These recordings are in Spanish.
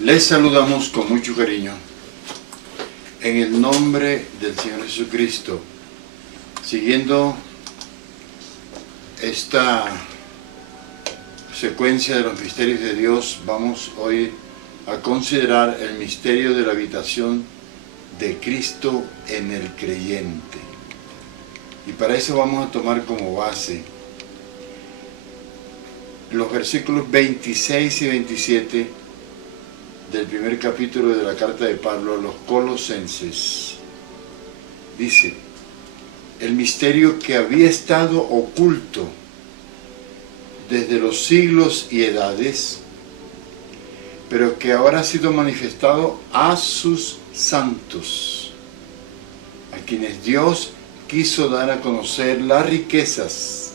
Les saludamos con mucho cariño en el nombre del Señor Jesucristo, siguiendo esta secuencia de los misterios de Dios. Vamos hoy a considerar el misterio de la habitación de Cristo en el creyente, y para eso vamos a tomar como base los versículos 26 y 27 del primer capítulo de la carta de Pablo a los Colosenses. Dice: el misterio que había estado oculto desde los siglos y edades, pero que ahora ha sido manifestado a sus santos, a quienes Dios quiso dar a conocer las riquezas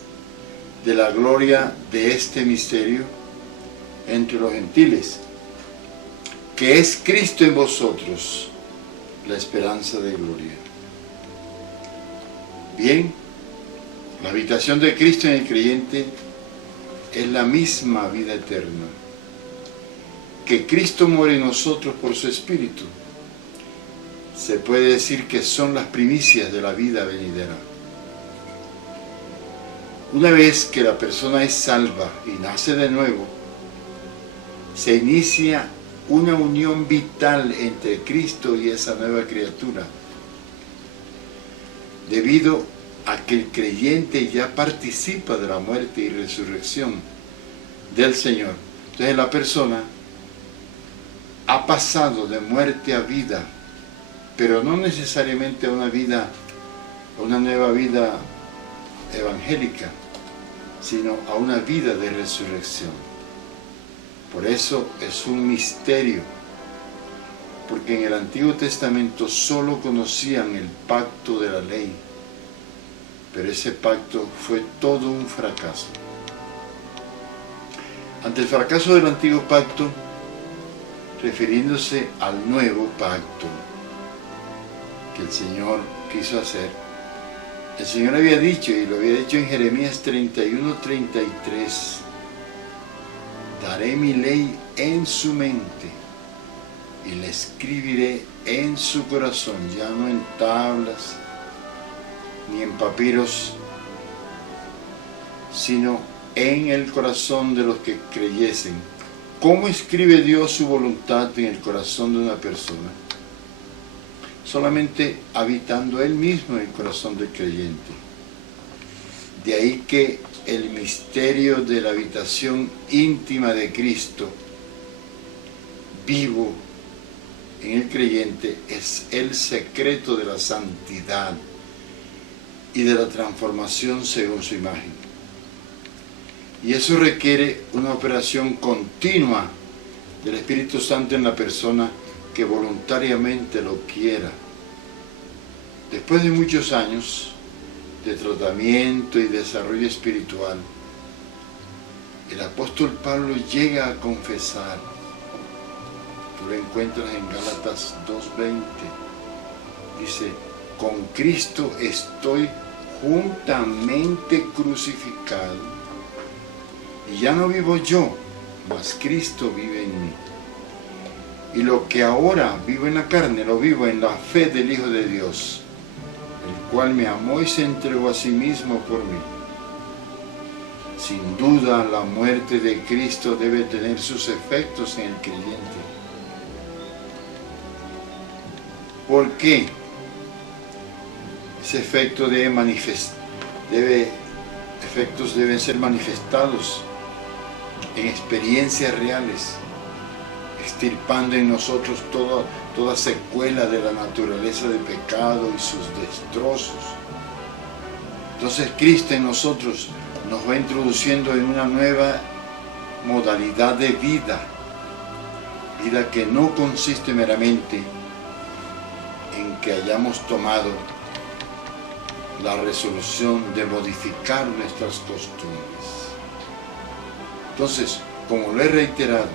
de la gloria de este misterio entre los gentiles, que es Cristo en vosotros, la esperanza de gloria. Bien, la habitación de Cristo en el creyente es la misma vida eterna. Que Cristo muere en nosotros por su Espíritu, se puede decir que son las primicias de la vida venidera. Una vez que la persona es salva y nace de nuevo, se inicia una unión vital entre Cristo y esa nueva criatura, debido a que el creyente ya participa de la muerte y resurrección del Señor. Entonces la persona ha pasado de muerte a vida, pero no necesariamente a una nueva vida evangélica, sino a una vida de resurrección. Por eso es un misterio, porque en el Antiguo Testamento solo conocían el pacto de la ley, pero ese pacto fue todo un fracaso. Ante el fracaso del antiguo pacto, refiriéndose al nuevo pacto que el Señor quiso hacer, el Señor había dicho, y lo había dicho en Jeremías 31:33, daré mi ley en su mente y la escribiré en su corazón, ya no en tablas ni en papiros, sino en el corazón de los que creyesen. ¿Cómo escribe Dios su voluntad en el corazón de una persona? Solamente habitando Él mismo en el corazón del creyente. De ahí que el misterio de la habitación íntima de Cristo, vivo en el creyente, es el secreto de la santidad y de la transformación según su imagen. Y eso requiere una operación continua del Espíritu Santo en la persona que voluntariamente lo quiera. Después de muchos años de tratamiento y desarrollo espiritual, el apóstol Pablo llega a confesar, tú lo encuentras en Gálatas 2:20, dice: con Cristo estoy juntamente crucificado, y ya no vivo yo, mas Cristo vive en mí. Y lo que ahora vivo en la carne, lo vivo en la fe del Hijo de Dios, el cual me amó y se entregó a sí mismo por mí. Sin duda, la muerte de Cristo debe tener sus efectos en el creyente. ¿Por qué? Ese efecto efectos deben ser manifestados en experiencias reales, extirpando en nosotros toda secuela de la naturaleza de pecado y sus destrozos. Entonces Cristo en nosotros nos va introduciendo en una nueva modalidad de vida que no consiste meramente en que hayamos tomado la resolución de modificar nuestras costumbres. Entonces, como lo he reiterado,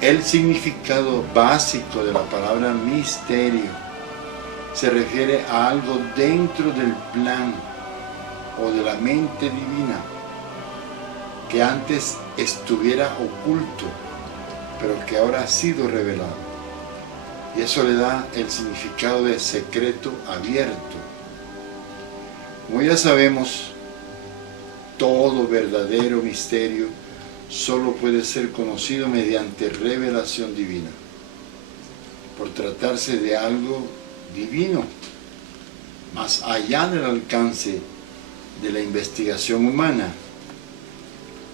el significado básico de la palabra misterio se refiere a algo dentro del plan o de la mente divina que antes estuviera oculto pero que ahora ha sido revelado. Y eso le da el significado de secreto abierto. Como ya sabemos, todo verdadero misterio solo puede ser conocido mediante revelación divina, por tratarse de algo divino, más allá del alcance de la investigación humana.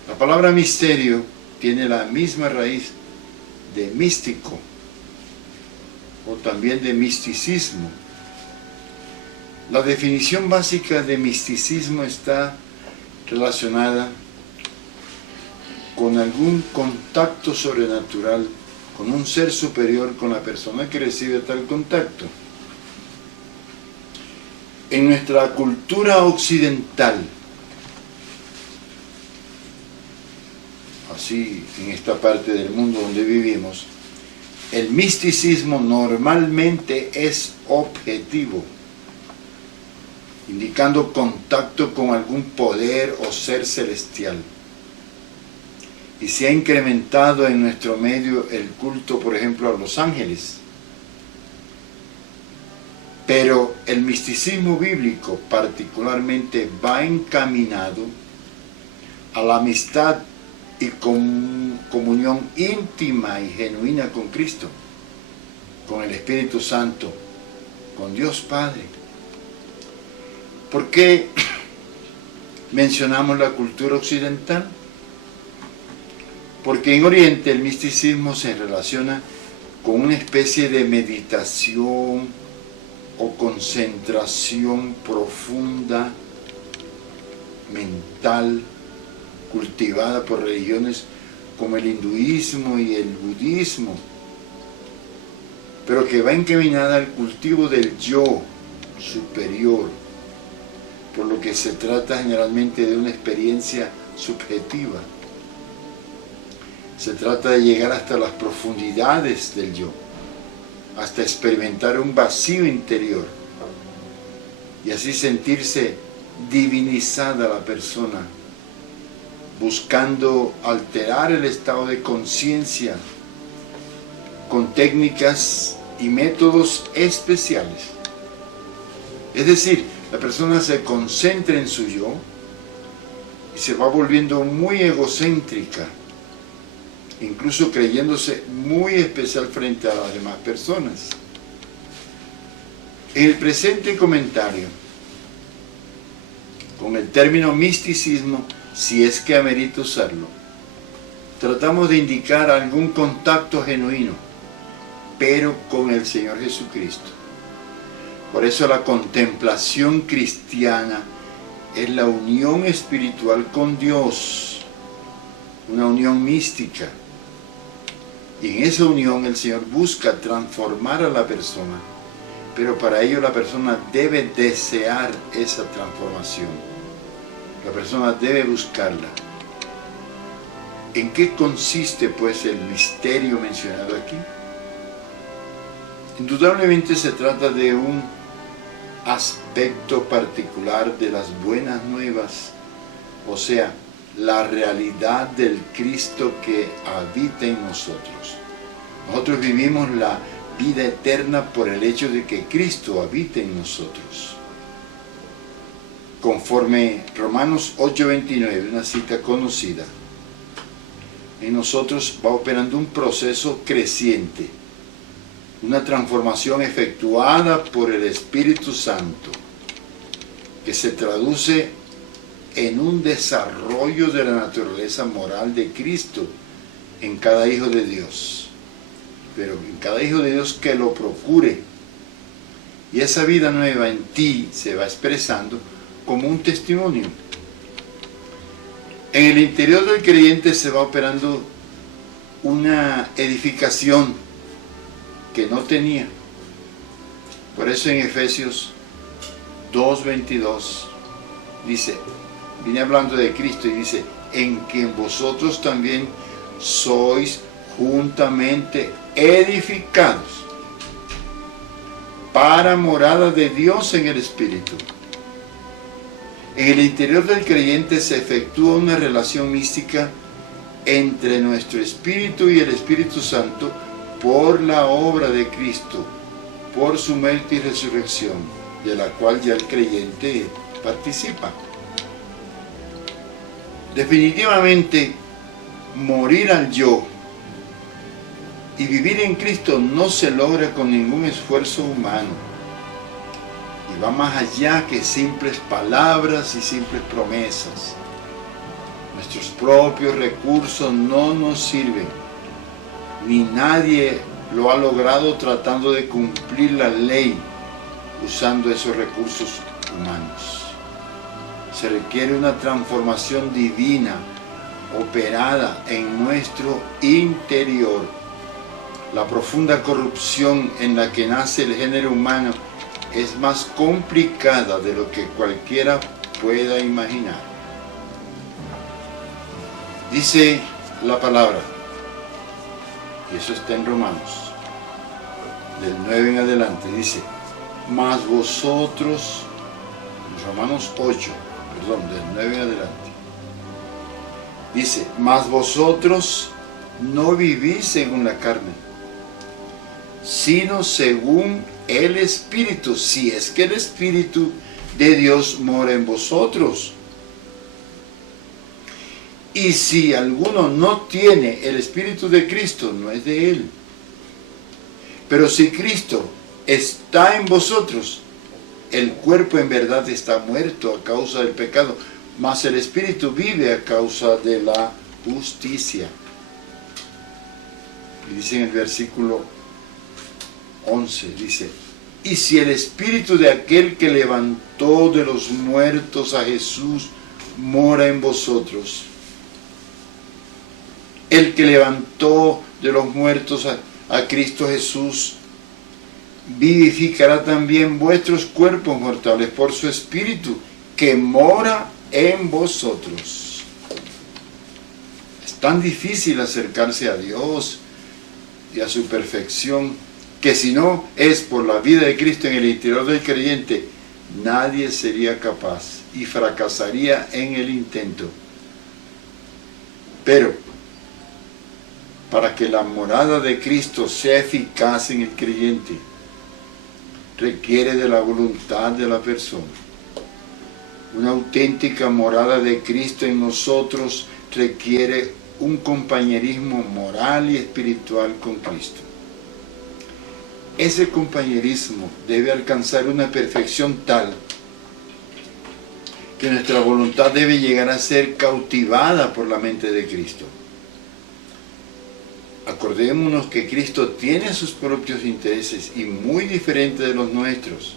La palabra misterio tiene la misma raíz de místico o también de misticismo. La definición básica de misticismo está relacionada con algún contacto sobrenatural con un ser superior, con la persona que recibe tal contacto. En nuestra cultura occidental, así en esta parte del mundo donde vivimos, el misticismo normalmente es objetivo, indicando contacto con algún poder o ser celestial. Y se ha incrementado en nuestro medio el culto, por ejemplo, a los ángeles. Pero el misticismo bíblico particularmente va encaminado a la amistad y comunión íntima y genuina con Cristo, con el Espíritu Santo, con Dios Padre. ¿Por qué mencionamos la cultura occidental? Porque en Oriente el misticismo se relaciona con una especie de meditación o concentración profunda, mental, cultivada por religiones como el hinduismo y el budismo, pero que va encaminada al cultivo del yo superior, por lo que se trata generalmente de una experiencia subjetiva. Se trata de llegar hasta las profundidades del yo, hasta experimentar un vacío interior y así sentirse divinizada la persona, buscando alterar el estado de conciencia con técnicas y métodos especiales. Es decir, la persona se concentra en su yo y se va volviendo muy egocéntrica, incluso creyéndose muy especial frente a las demás personas. En el presente comentario, con el término misticismo, si es que amerita usarlo, tratamos de indicar algún contacto genuino, pero con el Señor Jesucristo. Por eso la contemplación cristiana es la unión espiritual con Dios, una unión mística. Y en esa unión el Señor busca transformar a la persona, pero para ello la persona debe desear esa transformación. La persona debe buscarla. ¿En qué consiste pues el misterio mencionado aquí? Indudablemente se trata de un aspecto particular de las buenas nuevas, o sea, la realidad del Cristo que habita en nosotros. Nosotros vivimos la vida eterna por el hecho de que Cristo habita en nosotros. Conforme Romanos 8:29, una cita conocida, en nosotros va operando un proceso creciente, una transformación efectuada por el Espíritu Santo, que se traduce en un desarrollo de la naturaleza moral de Cristo en cada hijo de Dios, pero en cada hijo de Dios que lo procure. Y esa vida nueva en ti se va expresando como un testimonio. En el interior del creyente se va operando una edificación que no tenía. Por eso en Efesios 2:22 dice, viene hablando de Cristo y dice, en quien vosotros también sois juntamente edificados para morada de Dios en el Espíritu. En el interior del creyente se efectúa una relación mística entre nuestro espíritu y el Espíritu Santo por la obra de Cristo, por su muerte y resurrección, de la cual ya el creyente participa. Definitivamente, morir al yo y vivir en Cristo no se logra con ningún esfuerzo humano. Y va más allá que simples palabras y simples promesas. Nuestros propios recursos no nos sirven, ni nadie lo ha logrado tratando de cumplir la ley usando esos recursos humanos. Se requiere una transformación divina operada en nuestro interior. La profunda corrupción en la que nace el género humano es más complicada de lo que cualquiera pueda imaginar. Dice la palabra, y eso está en Romanos, del 9 en adelante, dice, mas vosotros, Romanos 8, perdón, del 9 en adelante, dice, mas vosotros no vivís según la carne, sino según el Espíritu, si es que el Espíritu de Dios mora en vosotros. Y si alguno no tiene el Espíritu de Cristo, no es de él. Pero si Cristo está en vosotros, el cuerpo en verdad está muerto a causa del pecado, mas el Espíritu vive a causa de la justicia. Y dice en el versículo 11, dice, y si el Espíritu de aquel que levantó de los muertos a Jesús mora en vosotros, el que levantó de los muertos a Cristo Jesús, vivificará también vuestros cuerpos mortales por su Espíritu que mora en vosotros. Es tan difícil acercarse a Dios y a su perfección, que si no es por la vida de Cristo en el interior del creyente, nadie sería capaz y fracasaría en el intento. Pero, para que la morada de Cristo sea eficaz en el creyente, requiere de la voluntad de la persona. Una auténtica morada de Cristo en nosotros requiere un compañerismo moral y espiritual con Cristo. Ese compañerismo debe alcanzar una perfección tal que nuestra voluntad debe llegar a ser cautivada por la mente de Cristo. Acordémonos que Cristo tiene sus propios intereses y muy diferentes de los nuestros.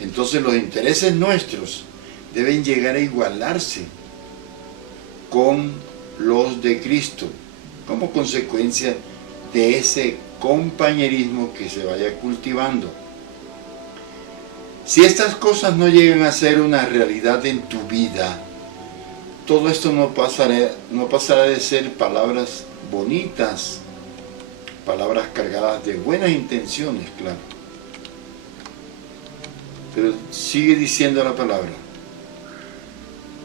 Entonces los intereses nuestros deben llegar a igualarse con los de Cristo, como consecuencia de ese compañerismo que se vaya cultivando. Si estas cosas no llegan a ser una realidad en tu vida, todo esto no pasará de ser palabras bonitas, palabras cargadas de buenas intenciones, claro. Pero sigue diciendo la palabra.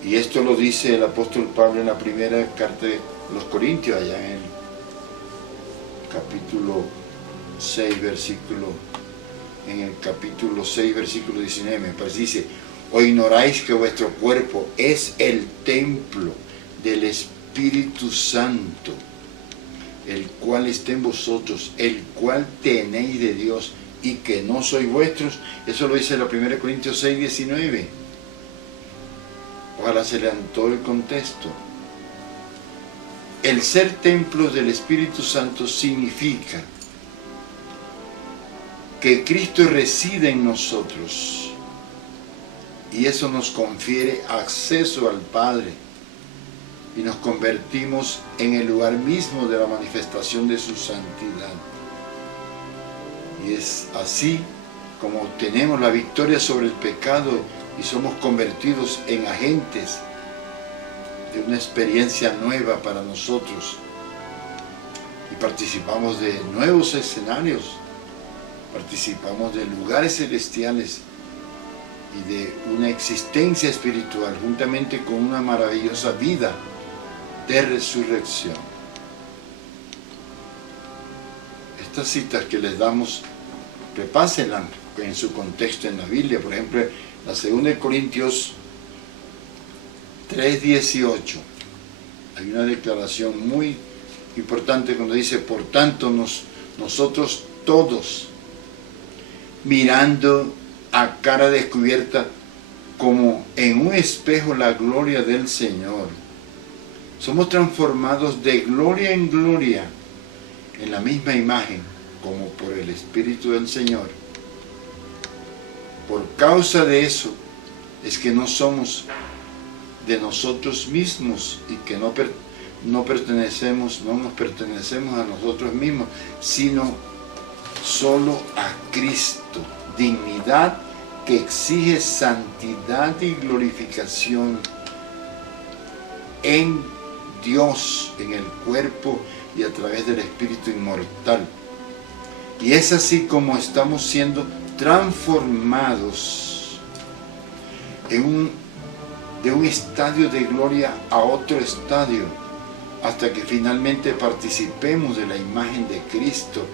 Y esto lo dice el apóstol Pablo en la primera carta de los Corintios, allá en el capítulo 6, versículo 19, me parece, dice, ¿o ignoráis que vuestro cuerpo es el templo del Espíritu Santo, el cual está en vosotros, el cual tenéis de Dios, y que no sois vuestros? Eso lo dice la 1 Corintios 6, 19. Ojalá se levantó el contexto. El ser templos del Espíritu Santo significa que Cristo reside en nosotros, y eso nos confiere acceso al Padre, y nos convertimos en el lugar mismo de la manifestación de su santidad. Y es así como obtenemos la victoria sobre el pecado y somos convertidos en agentes de una experiencia nueva para nosotros. Y participamos de nuevos escenarios, participamos de lugares celestiales y de una existencia espiritual, juntamente con una maravillosa vida de resurrección. Estas citas que les damos, repásenlas en su contexto en la Biblia. Por ejemplo, la 2 Corintios 3:18. Hay una declaración muy importante cuando dice: por tanto, nosotros todos, mirando a cara descubierta, como en un espejo la gloria del Señor, somos transformados de gloria en gloria en la misma imagen, como por el Espíritu del Señor. Por causa de eso es que no somos de nosotros mismos y que no nos pertenecemos a nosotros mismos, sino solo a Cristo. Dignidad que exige santidad y glorificación en Dios, en el cuerpo y a través del Espíritu inmortal. Y es así como estamos siendo transformados de un estadio de gloria a otro estadio, hasta que finalmente participemos de la imagen de Cristo,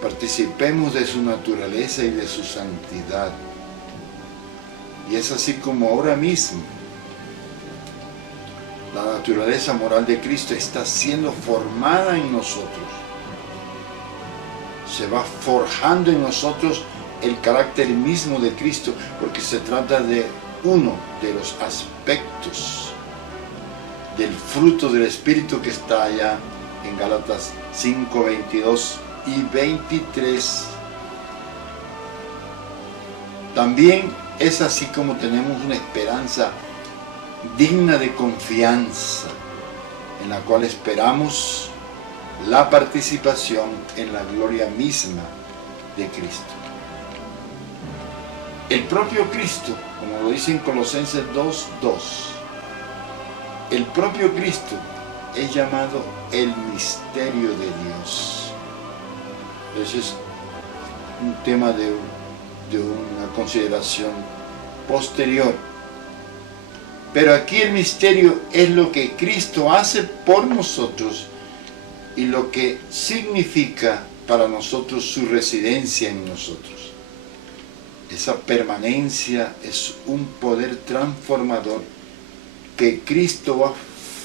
participemos de su naturaleza y de su santidad. Y es así como ahora mismo la naturaleza moral de Cristo está siendo formada en nosotros. Se va forjando en nosotros el carácter mismo de Cristo, porque se trata de uno de los aspectos del fruto del Espíritu que está allá en Gálatas 5, 22 y 23. También es así como tenemos una esperanza digna de confianza, en la cual esperamos la participación en la gloria misma de Cristo. El propio Cristo, como lo dice en Colosenses 2:2, el propio Cristo es llamado el misterio de Dios. Ese es un tema de una consideración posterior. Pero aquí el misterio es lo que Cristo hace por nosotros y lo que significa para nosotros su residencia en nosotros. Esa permanencia es un poder transformador que Cristo va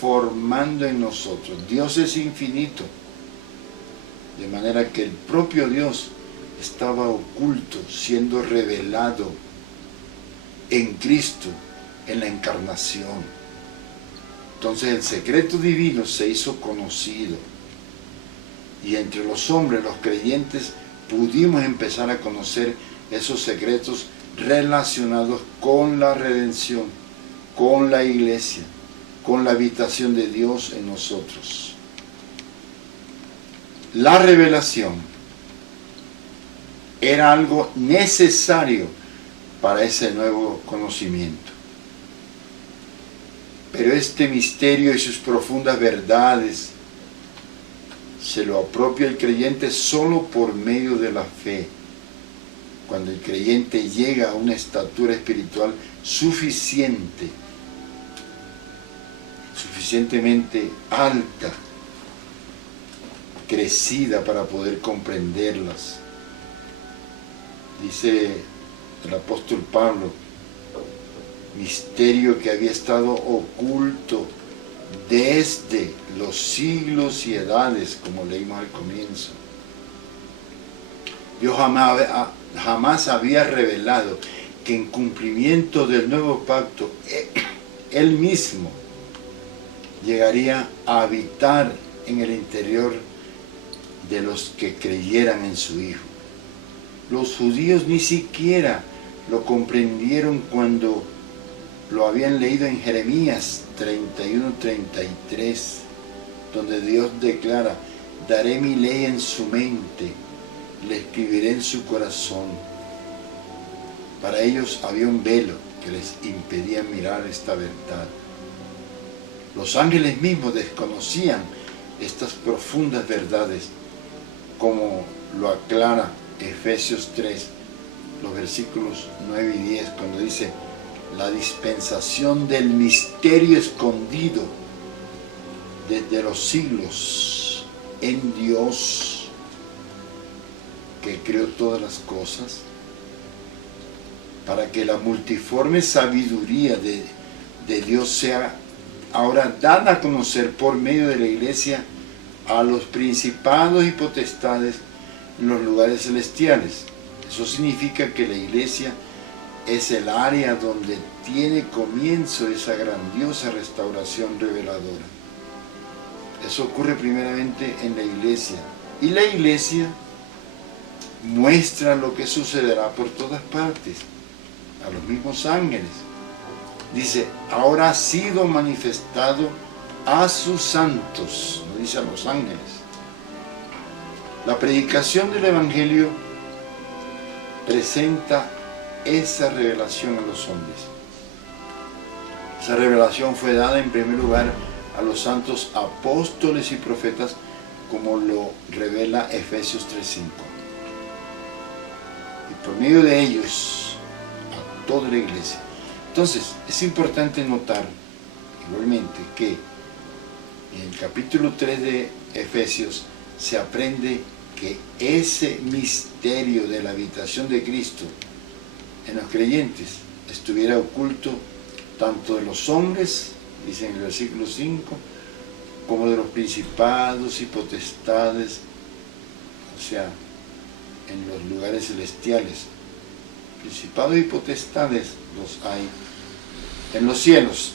formando en nosotros. Dios es infinito, de manera que el propio Dios estaba oculto, siendo revelado en Cristo, en la encarnación. Entonces el secreto divino se hizo conocido, y entre los hombres, los creyentes, pudimos empezar a conocer esos secretos relacionados con la redención, con la iglesia, con la habitación de Dios en nosotros. La revelación era algo necesario para ese nuevo conocimiento. Pero este misterio y sus profundas verdades se lo apropia el creyente solo por medio de la fe. Cuando el creyente llega a una estatura espiritual suficientemente alta, crecida para poder comprenderlas. Dice el apóstol Pablo: misterio que había estado oculto desde los siglos y edades, como leímos al comienzo. Dios jamás había revelado que en cumplimiento del nuevo pacto, Él mismo llegaría a habitar en el interior de los que creyeran en su Hijo. Los judíos ni siquiera lo comprendieron cuando lo habían leído en Jeremías 31-33, donde Dios declara: daré mi ley en su mente, le escribiré en su corazón. Para ellos había un velo que les impedía mirar esta verdad. Los ángeles mismos desconocían estas profundas verdades, como lo aclara Efesios 3, los versículos 9 y 10, cuando dice: la dispensación del misterio escondido desde los siglos en Dios, que creó todas las cosas, para que la multiforme sabiduría de Dios sea ahora dada a conocer por medio de la iglesia a los principados y potestades en los lugares celestiales. Eso significa que la iglesia es el área donde tiene comienzo esa grandiosa restauración reveladora. Eso ocurre primeramente en la iglesia. Y la iglesia muestra lo que sucederá por todas partes, a los mismos ángeles. Dice, ahora ha sido manifestado a sus santos, no dice a los ángeles. La predicación del Evangelio presenta esa revelación a los hombres. Esa revelación fue dada en primer lugar a los santos apóstoles y profetas, como lo revela Efesios 3:5. Y por medio de ellos, a toda la iglesia. Entonces, es importante notar igualmente que en el capítulo 3 de Efesios se aprende que ese misterio de la habitación de Cristo en los creyentes estuviera oculto tanto de los hombres, dice en el versículo 5, como de los principados y potestades, o sea, en los lugares celestiales. Principados y potestades los hay en los cielos,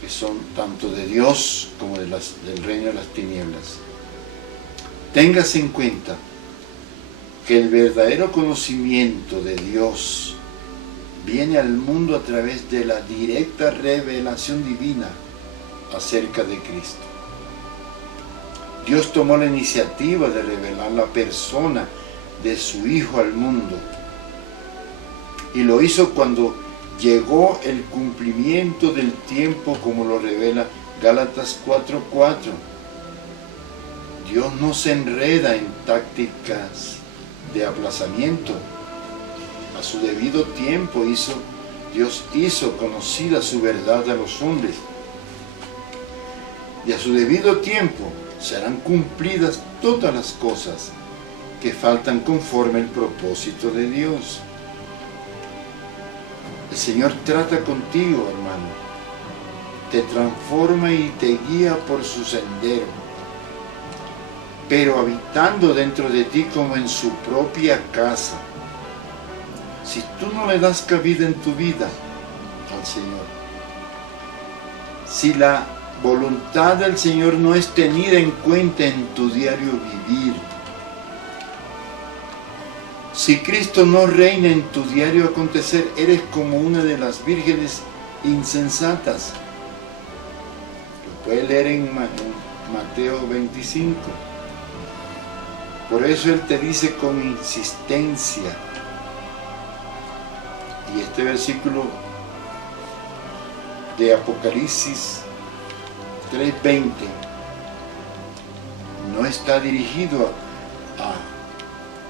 que son tanto de Dios como del reino de las tinieblas. Téngase en cuenta que el verdadero conocimiento de Dios viene al mundo a través de la directa revelación divina acerca de Cristo. Dios tomó la iniciativa de revelar la persona de su Hijo al mundo, y lo hizo cuando llegó el cumplimiento del tiempo, como lo revela Gálatas 4:4. Dios no se enreda en tácticas de aplazamiento. A su debido tiempo Dios hizo conocida su verdad a los hombres, y a su debido tiempo serán cumplidas todas las cosas que faltan conforme al propósito de Dios. El Señor trata contigo, hermano, te transforma y te guía por su sendero, pero habitando dentro de ti como en su propia casa. Si tú no le das cabida en tu vida al Señor, si la voluntad del Señor no es tenida en cuenta en tu diario vivir, si Cristo no reina en tu diario acontecer, eres como una de las vírgenes insensatas. Lo puedes leer en Mateo 25. Por eso Él te dice con insistencia, y este versículo de Apocalipsis 3:20 no está dirigido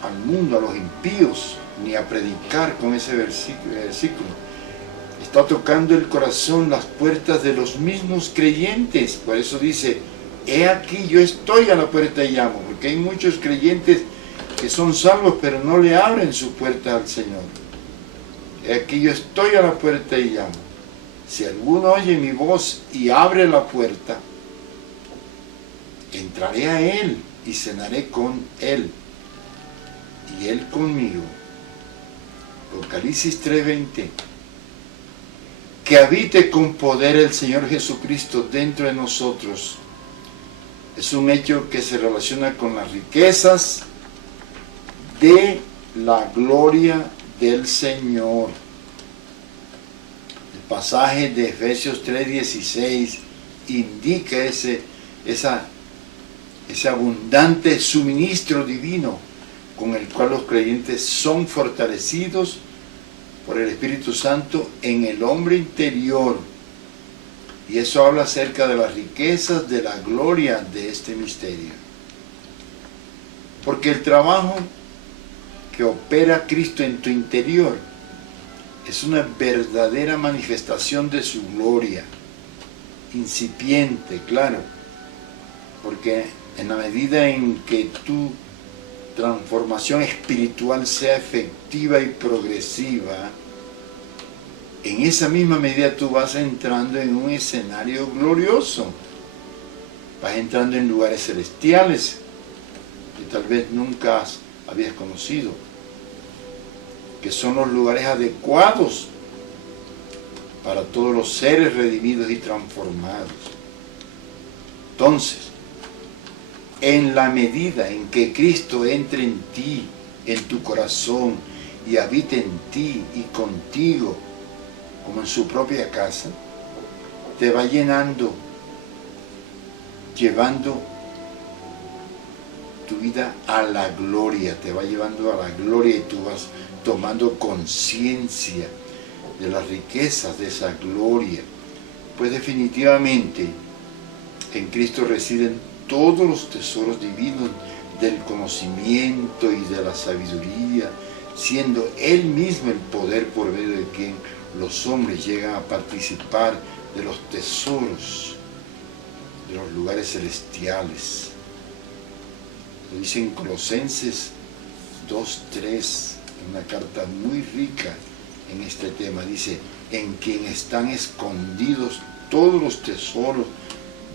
al mundo, a los impíos, ni a predicar con ese versículo. Está tocando el corazón, las puertas de los mismos creyentes. Por eso dice, he aquí yo estoy a la puerta y llamo, porque hay muchos creyentes que son salvos pero no le abren su puerta al Señor. He aquí yo estoy a la puerta y llamo. Si alguno oye mi voz y abre la puerta, entraré a él y cenaré con él y él conmigo. Apocalipsis 3:20. Que habite con poder el Señor Jesucristo dentro de nosotros es un hecho que se relaciona con las riquezas de la gloria del Señor. El pasaje de Efesios 3:16 indica ese abundante suministro divino con el cual los creyentes son fortalecidos por el Espíritu Santo en el hombre interior. Y eso habla acerca de las riquezas de la gloria de este misterio. Porque el trabajo que opera Cristo en tu interior es una verdadera manifestación de su gloria. incipiente, claro, porque en la medida en que tu transformación espiritual sea efectiva y progresiva, en esa misma medida tú vas entrando en un escenario glorioso, vas entrando en lugares celestiales que tal vez nunca habías conocido, que son los lugares adecuados para todos los seres redimidos y transformados. Entonces, en la medida en que Cristo entre en ti, en tu corazón, y habite en ti y contigo, como en su propia casa, te va llenando, llevando tu vida a la gloria, te va llevando a la gloria y tú vas tomando conciencia de las riquezas de esa gloria. Pues definitivamente en Cristo residen todos los tesoros divinos del conocimiento y de la sabiduría, siendo Él mismo el poder por medio de quien los hombres llegan a participar de los tesoros de los lugares celestiales. Lo dice en Colosenses 2:3, una carta muy rica en este tema. Dice, en quien están escondidos todos los tesoros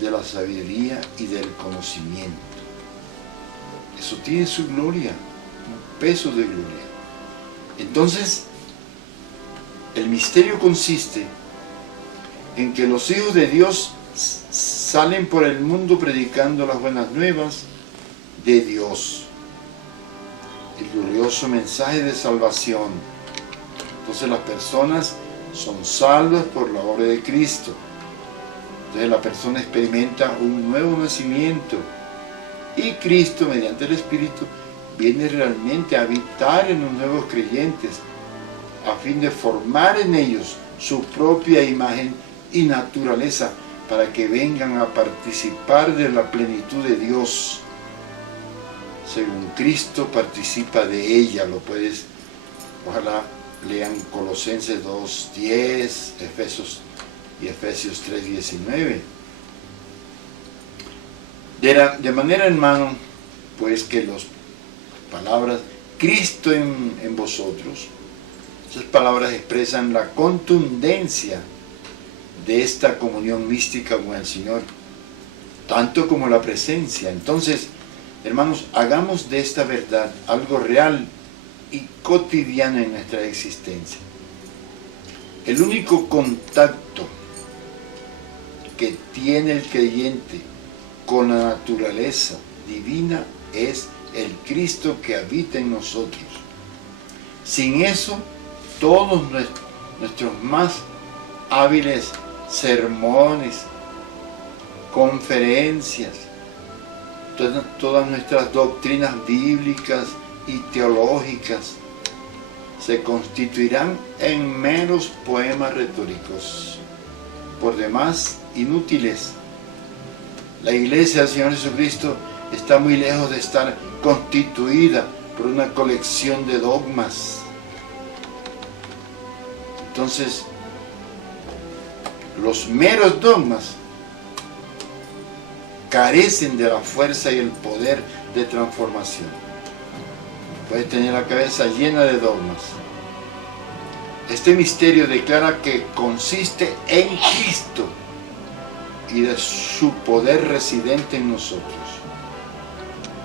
de la sabiduría y del conocimiento. Eso tiene su gloria, un peso de gloria. Entonces, el misterio consiste en que los hijos de Dios salen por el mundo predicando las buenas nuevas de Dios, el glorioso mensaje de salvación. Entonces las personas son salvas por la obra de Cristo. Entonces la persona experimenta un nuevo nacimiento y Cristo, mediante el Espíritu, viene realmente a habitar en los nuevos creyentes a fin de formar en ellos su propia imagen y naturaleza para que vengan a participar de la plenitud de Dios. Según Cristo participa de ella, lo puedes, ojalá lean Colosenses 2:10, Efesios 3:19. De manera, hermano, pues que las palabras Cristo en vosotros, esas palabras expresan la contundencia de esta comunión mística con el Señor, tanto como la presencia. Entonces, hermanos, hagamos de esta verdad algo real y cotidiano en nuestra existencia. El único contacto que tiene el creyente con la naturaleza divina es el Cristo que habita en nosotros. Sin eso, todos nuestros más hábiles sermones, conferencias, todas nuestras doctrinas bíblicas y teológicas se constituirán en meros poemas retóricos, por demás inútiles. La Iglesia del Señor Jesucristo está muy lejos de estar constituida por una colección de dogmas. Entonces, los meros dogmas carecen de la fuerza y el poder de transformación. Puedes tener la cabeza llena de dogmas. Este misterio declara que consiste en Cristo y de su poder residente en nosotros.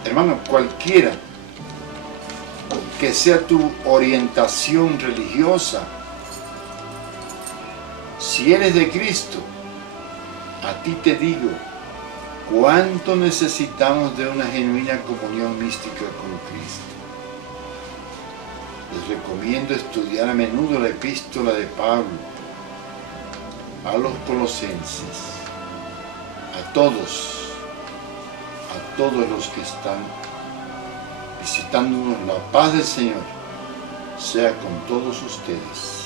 Hermano, cualquiera que sea tu orientación religiosa, si eres de Cristo, a ti te digo, cuánto necesitamos de una genuina comunión mística con Cristo. Les recomiendo estudiar a menudo la epístola de Pablo a los colosenses, a todos los que están visitándonos. La paz del Señor sea con todos ustedes.